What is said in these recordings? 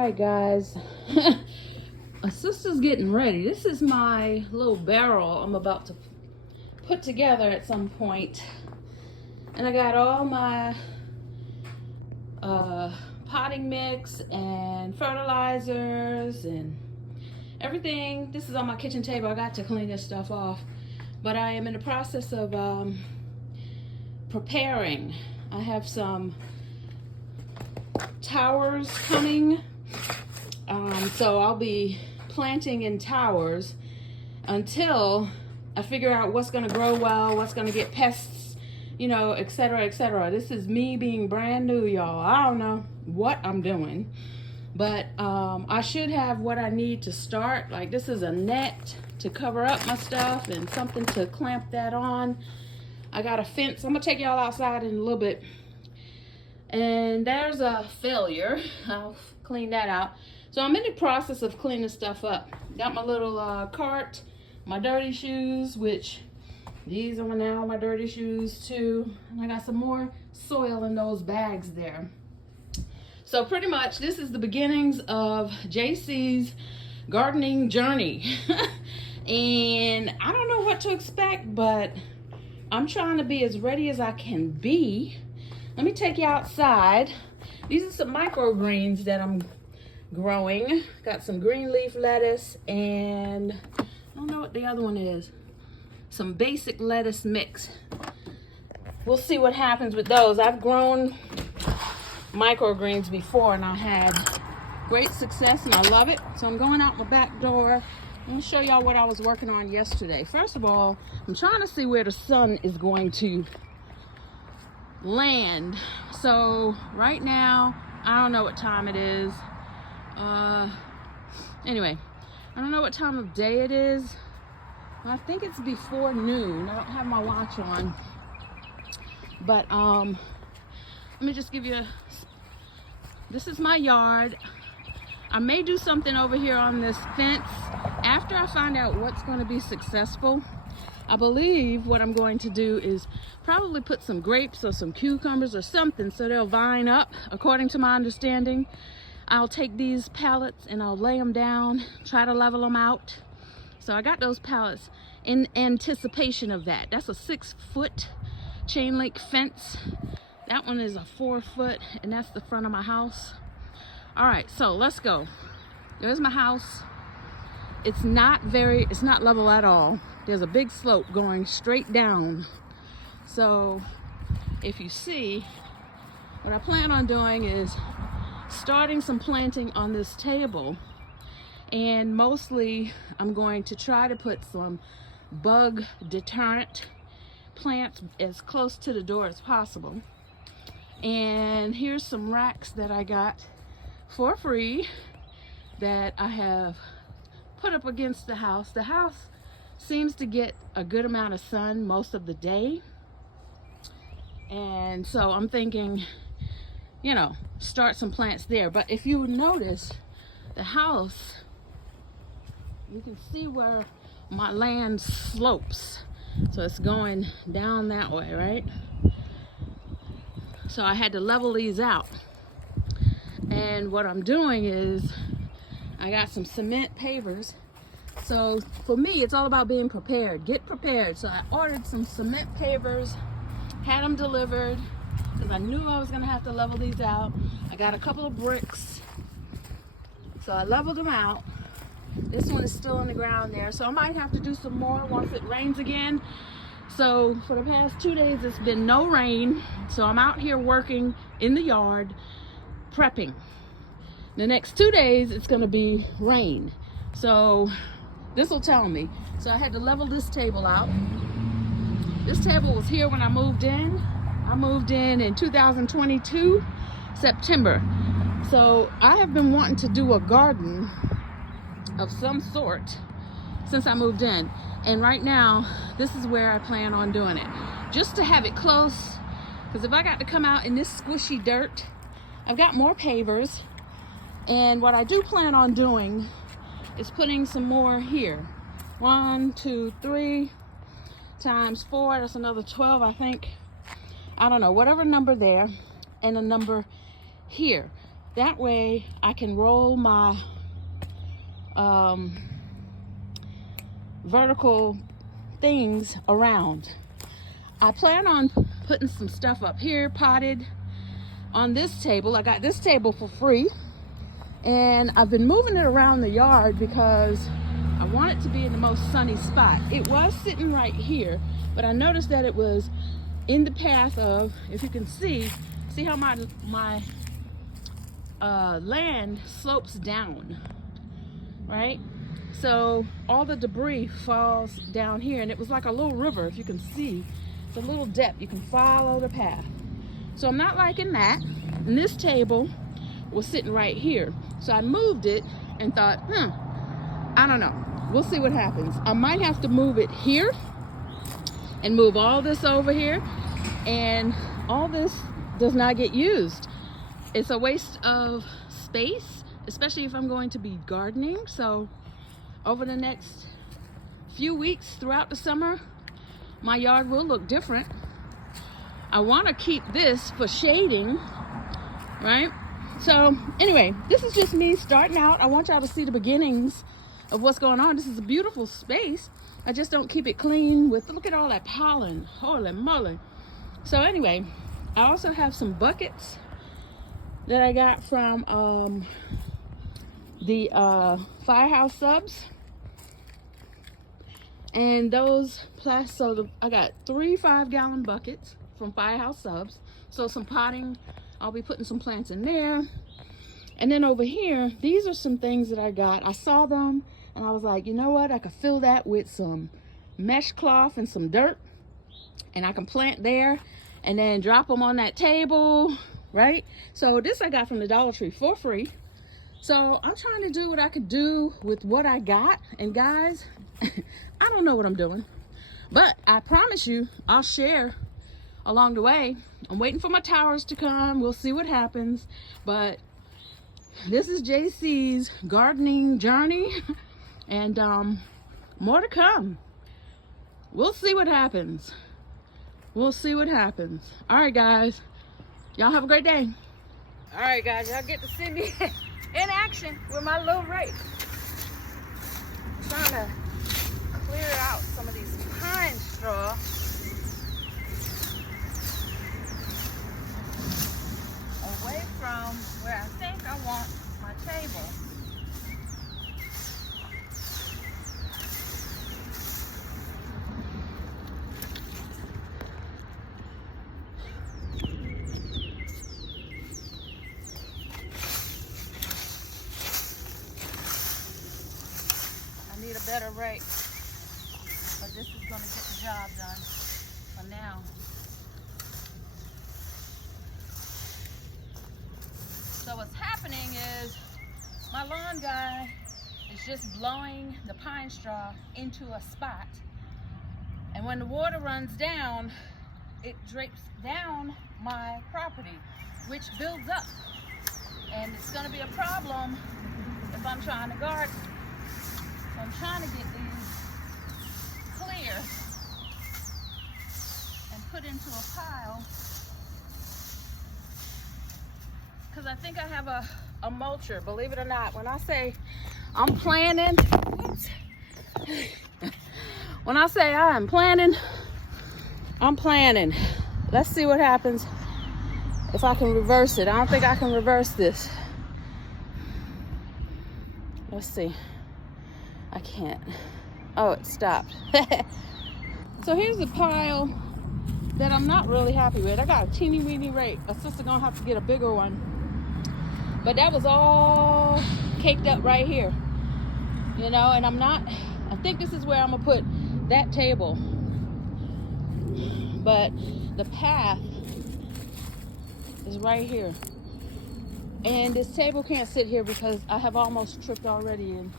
right, guys. My sister's getting ready. This is my little barrel I'm about to put together at some point. And I got all my potting mix and fertilizers and everything. This is on my kitchen table. I got to clean this stuff off. But I am in the process of preparing. I have some towers coming. So I'll be planting in towers until I figure out what's going to grow well, what's going to get pests, you know, etc., etc. This is me being brand new, y'all. I don't know what I'm doing, but I should have what I need to start. Like, this is a net to cover up my stuff and something to clamp that on. I got a fence. I'm gonna take y'all outside in a little bit. And there's a failure. I'll clean that out. So I'm in the process of cleaning stuff up. Got my little cart, my dirty shoes, which these are now my dirty shoes too. And I got some more soil in those bags there. So pretty much this is the beginnings of JC's gardening journey. And I don't know what to expect, but I'm trying to be as ready as I can be. Let me take you outside. These are some microgreens that I'm growing. Got some green leaf lettuce and I don't know what the other one is. Some basic lettuce mix. We'll see what happens with those. I've grown microgreens before and I had great success and I love it. So I'm going out my back door. Let me show y'all what I was working on yesterday. First of all, I'm trying to see where the sun is going to land. So right now, I don't know what time it is. Anyway, I don't know what time of day it is. I think it's before noon. I don't have my watch on. But let me just give you this is my yard. I may do something over here on this fence after I find out what's going to be successful. I believe what I'm going to do is probably put some grapes or some cucumbers or something so they'll vine up, according to my understanding. I'll take these pallets and I'll lay them down, try to level them out. So I got those pallets in anticipation of that. That's a 6-foot chain link fence. That one is a 4-foot, and that's the front of my house. All right, so let's go. There's my house. It's not level at all. There's a big slope going straight down. So if you see, what I plan on doing is starting some planting on this table. And mostly I'm going to try to put some bug deterrent plants as close to the door as possible. And here's some racks that I got for free that I have put up against the house. The house seems to get a good amount of sun most of the day. And so I'm thinking, you know, start some plants there. But if you notice, the house, you can see where my land slopes. So it's going down that way, right? So I had to level these out. And what I'm doing is I got some cement pavers. So for me, it's all about being prepared. Get prepared. So I ordered some cement pavers, had them delivered because I knew I was going to have to level these out. I got a couple of bricks. So I leveled them out. This one is still on the ground there. So I might have to do some more once it rains again. So for the past 2 days, it's been no rain. So I'm out here working in the yard, prepping. The next 2 days, it's gonna be rain. So this will tell me. So I had to level this table out. This table was here when I moved in. I moved in 2022, September. So I have been wanting to do a garden of some sort since I moved in. And right now, this is where I plan on doing it. Just to have it close, because if I got to come out in this squishy dirt, I've got more pavers. And what I do plan on doing is putting some more here. 1, 2, 3 times 4, that's another 12, I think. I don't know, whatever number there, and a number here. That way I can roll my vertical things around. I plan on putting some stuff up here potted on this table. I got this table for free, and I've been moving it around the yard because I want it to be in the most sunny spot. It was sitting right here, but I noticed that it was in the path of, if you can see how my land slopes down, right? So all the debris falls down here, and it was like a little river. If you can see, it's a little depth. You can follow the path. So I'm not liking that. And this table was sitting right here. So I moved it and thought, I don't know. We'll see what happens. I might have to move it here and move all this over here. And all this does not get used. It's a waste of space, especially if I'm going to be gardening. So over the next few weeks throughout the summer, my yard will look different. I want to keep this for shading, right? So anyway, this is just me starting out. I want y'all to see the beginnings of what's going on. This is a beautiful space. I just don't keep it clean with, look at all that pollen. Holy moly. So anyway, I also have some buckets that I got from the Firehouse Subs. And those I got 3 5-gallon buckets from Firehouse Subs. So some potting, I'll be putting some plants in there. And then over here, these are some things that I got. I saw them and I was like, you know what? I could fill that with some mesh cloth and some dirt, and I can plant there and then drop them on that table, right? So this I got from the Dollar Tree for free. So I'm trying to do what I could do with what I got. And guys, I don't know what I'm doing, but I promise you I'll share along the way. I'm waiting for my towers to come. We'll see what happens. But this is JC's gardening journey, and more to come. We'll see what happens. We'll see what happens. All right, guys. Y'all have a great day. All right, guys. Y'all get to see me in action with my little rake. Trying to clear out some of these pine straw. Away from where I think I want my table. I need a better rake, but this is going to get the job done for now. So what's happening is my lawn guy is just blowing the pine straw into a spot, and when the water runs down, it drapes down my property, which builds up, and it's going to be a problem if I'm trying to garden. So I'm trying to get these clear and put into a pile, because I think I have a mulcher. Believe it or not, when I say I'm planning, when I say I am planning, I'm planning. Let's see what happens if I can reverse it. I don't think I can reverse this. Let's see. I can't. Oh, it stopped. So here's a pile that I'm not really happy with. I got a teeny weeny rake. My sister gonna have to get a bigger one. But that was all caked up right here, you know, and I think this is where I'm gonna put that table. But the path is right here. And this table can't sit here because I have almost tripped already in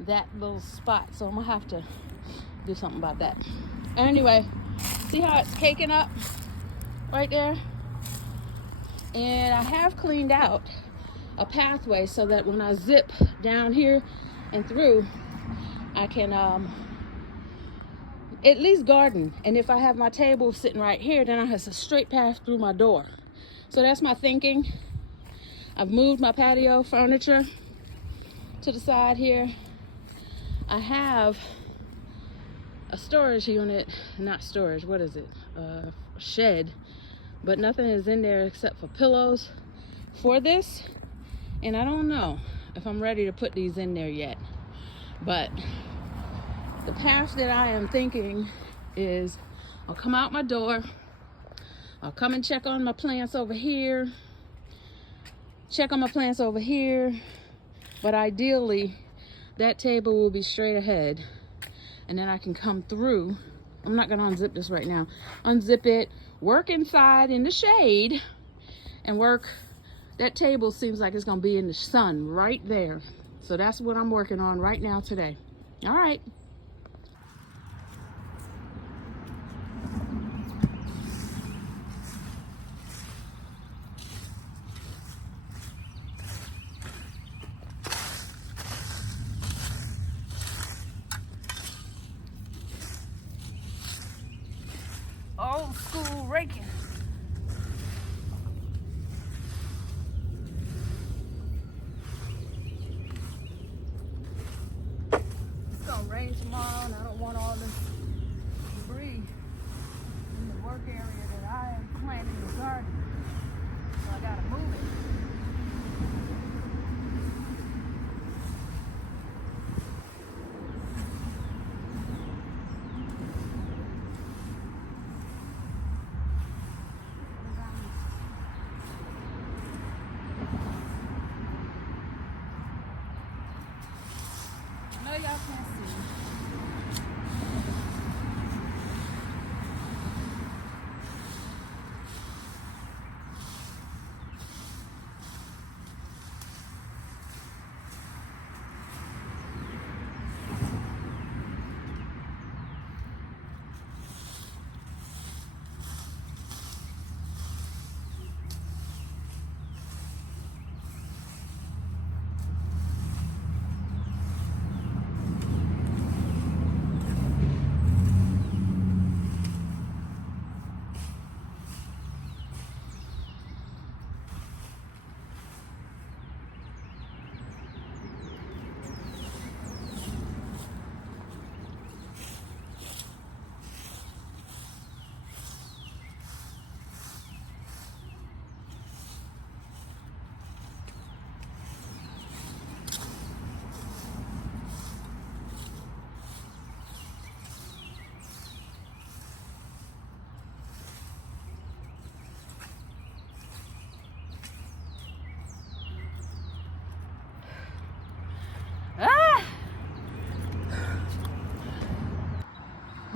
that little spot. So I'm gonna have to do something about that. Anyway, see how it's caking up right there? And I have cleaned out a pathway so that when I zip down here and through, I can at least garden. And if I have my table sitting right here, then I have a straight path through my door. So that's my thinking. I've moved my patio furniture to the side here. I have a storage unit, not storage, what is it? Shed, but nothing is in there except for pillows for this. And I don't know if I'm ready to put these in there yet. But the path that I am thinking is I'll come out my door, I'll come and check on my plants over here, check on my plants over here, but ideally that table will be straight ahead, and then I can come through. I'm not gonna unzip this right now. Unzip it, work inside in the shade, and work. That table seems like it's gonna be in the sun right there. So that's what I'm working on right now today. All right. Old school raking. It's gonna rain tomorrow, and I don't want all this debris in the work area that I am planting the garden. So I gotta move it. I know y'all can't see.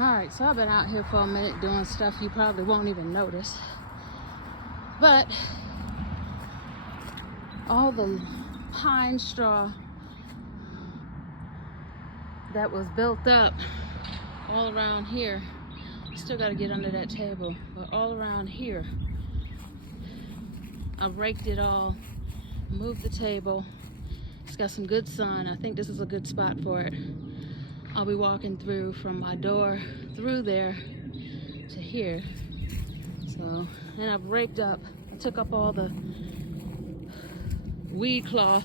Alright, so I've been out here for a minute doing stuff you probably won't even notice. But all the pine straw that was built up all around here, still got to get under that table, but all around here, I raked it all, moved the table. It's got some good sun. I think this is a good spot for it. I'll be walking through from my door through there to here. So, and I've raked up, I took up all the weed cloth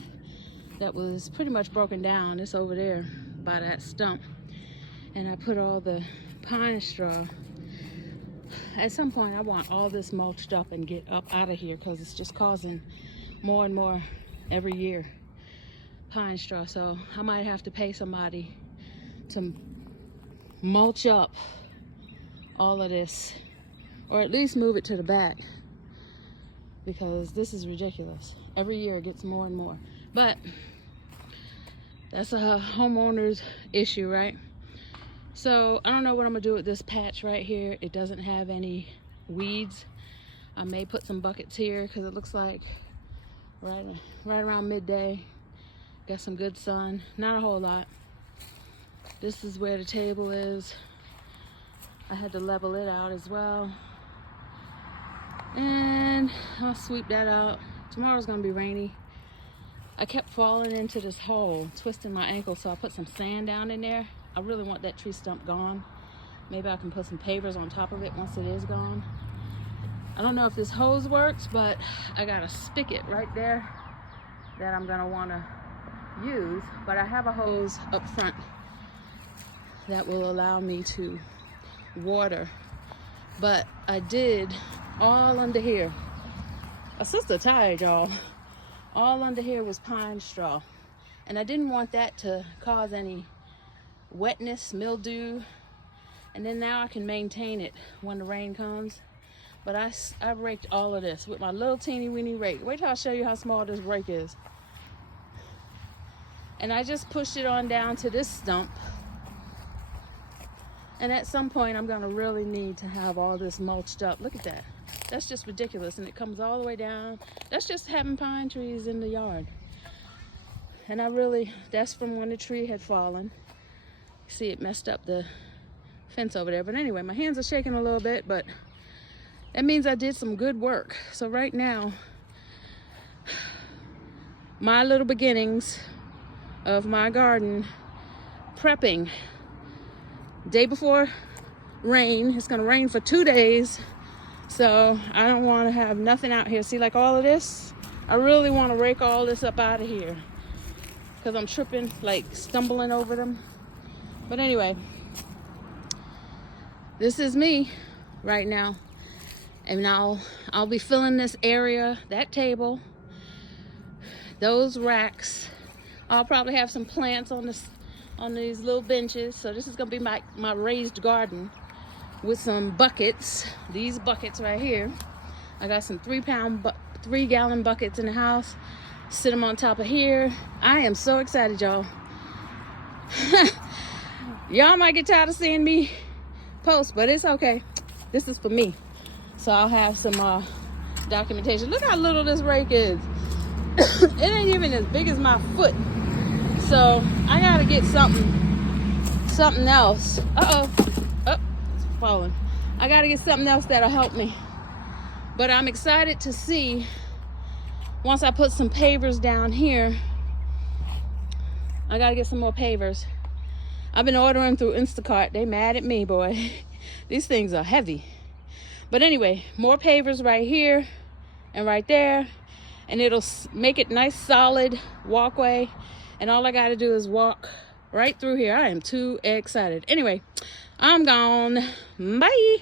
that was pretty much broken down. It's over there by that stump. And I put all the pine straw. At some point I want all this mulched up and get up out of here, because it's just causing more and more every year, pine straw. So I might have to pay somebody to mulch up all of this, or at least move it to the back, because this is ridiculous. Every year it gets more and more. But that's a homeowner's issue, right? So I don't know what I'm gonna do with this patch right here. It doesn't have any weeds. I may put some buckets here because it looks like right around midday. Got some good sun, not a whole lot. This is where the table is. I had to level it out as well. And I'll sweep that out. Tomorrow's gonna be rainy. I kept falling into this hole, twisting my ankle, so I put some sand down in there. I really want that tree stump gone. Maybe I can put some pavers on top of it once it is gone. I don't know if this hose works, but I got a spigot right there that I'm gonna wanna use, but I have a hose up front that will allow me to water. But I did all under here. A sister tired, y'all. All under here was pine straw. And I didn't want that to cause any wetness, mildew. And then now I can maintain it when the rain comes. But I raked all of this with my little teeny weeny rake. Wait till I show you how small this rake is. And I just pushed it on down to this stump. And at some point, I'm gonna really need to have all this mulched up. Look at that. That's just ridiculous. And it comes all the way down. That's just having pine trees in the yard. And that's from when the tree had fallen. See, it messed up the fence over there. But anyway, my hands are shaking a little bit, but that means I did some good work. So right now, my little beginnings of my garden prepping. Day before rain. It's gonna rain for 2 days, so I don't want to have nothing out here. See, like all of this, I really want to rake all this up out of here because I'm tripping, like stumbling over them. But anyway, this is me right now, and I'll be filling this area, that table, those racks. I'll probably have some plants on these little benches. So this is gonna be my raised garden with some buckets. These buckets right here. I got some 3-gallon buckets in the house. Sit them on top of here. I am so excited, y'all. Y'all might get tired of seeing me post, but it's okay. This is for me. So I'll have some documentation. Look how little this rake is. It ain't even as big as my foot. So I gotta get something else. Oh, it's falling. I gotta get something else that'll help me. But I'm excited to see, once I put some pavers down here, I gotta get some more pavers. I've been ordering through Instacart. They mad at me, boy. These things are heavy. But anyway, more pavers right here and right there. And it'll make it nice, solid walkway. And all I got to do is walk right through here. I am too excited. Anyway, I'm gone. Bye.